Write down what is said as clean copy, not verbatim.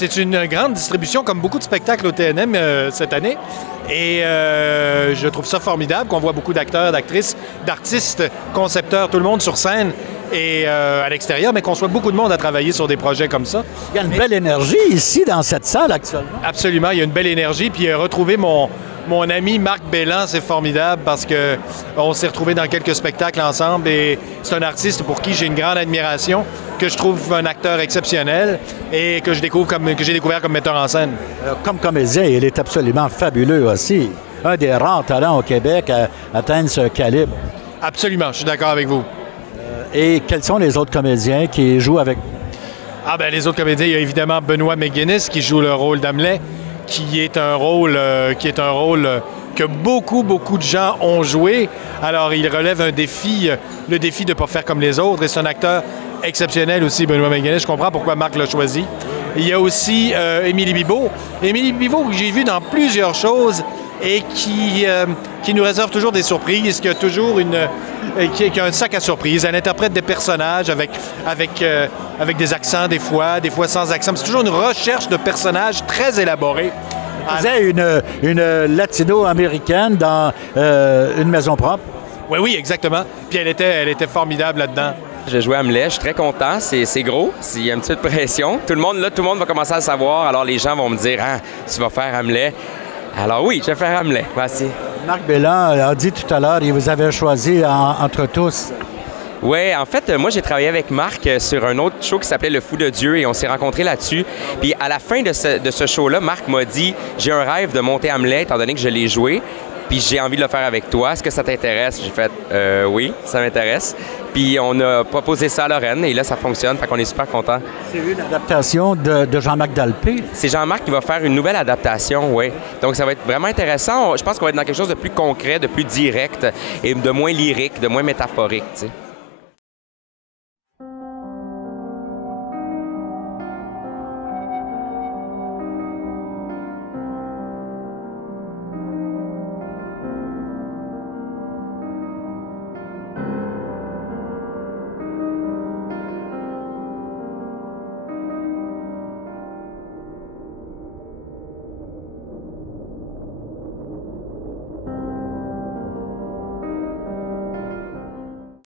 C'est une grande distribution, comme beaucoup de spectacles au TNM cette année. Et je trouve ça formidable qu'on voit beaucoup d'acteurs, d'actrices, d'artistes, concepteurs, tout le monde sur scène et à l'extérieur, mais qu'on soit beaucoup de monde à travailler sur des projets comme ça. Il y a une belle énergie ici dans cette salle actuellement. Absolument, il y a une belle énergie. Puis retrouver mon ami Marc Belland, c'est formidable parce qu'on s'est retrouvés dans quelques spectacles ensemble et c'est un artiste pour qui j'ai une grande admiration, que je trouve un acteur exceptionnel et que j'ai découvert comme metteur en scène. Comme comédien, il est absolument fabuleux aussi. Un des rares talents au Québec à atteindre ce calibre. Absolument, je suis d'accord avec vous. Et quels sont les autres comédiens qui jouent avec vous? Ah ben les autres comédiens, il y a évidemment Benoît McGuinness qui joue le rôle d'Hamlet, qui est un rôle que beaucoup de gens ont joué. Alors il relève un défi, le défi de ne pas faire comme les autres. Et c'est un acteur exceptionnel aussi, Benoît McGuinness. Je comprends pourquoi Marc l'a choisi. Il y a aussi Émilie Bibeau. Émilie Bibeau que j'ai vu dans plusieurs choses et qui nous réserve toujours des surprises, qui a un sac à surprises. Elle interprète des personnages avec des accents des fois sans accent. C'est toujours une recherche de personnages très élaborés. Elle faisait une latino-américaine dans Une maison propre. Oui, exactement. Puis elle était formidable là-dedans. Je jouais Hamlet, je suis très content, c'est gros, il y a un petit peu de pression. Tout le monde va commencer à le savoir, alors les gens vont me dire « Ah, tu vas faire Hamlet ». Alors oui, je vais faire Hamlet, voici. Marc Belland a dit tout à l'heure, il vous avait choisi entre tous. Oui, en fait, moi, j'ai travaillé avec Marc sur un autre show qui s'appelait Le Fou de Dieu et on s'est rencontrés là-dessus. Puis à la fin de ce show-là, Marc m'a dit « J'ai un rêve de monter Hamlet, étant donné que je l'ai joué, puis j'ai envie de le faire avec toi. Est-ce que ça t'intéresse? » J'ai fait « Oui, ça m'intéresse. » Puis on a proposé ça à Lorraine et là, ça fonctionne, fait qu'on est super contents. C'est une adaptation de Jean-Marc Dalpé. C'est Jean-Marc qui va faire une nouvelle adaptation, oui. Donc ça va être vraiment intéressant. Je pense qu'on va être dans quelque chose de plus concret, de plus direct et de moins lyrique, de moins métaphorique, tu sais.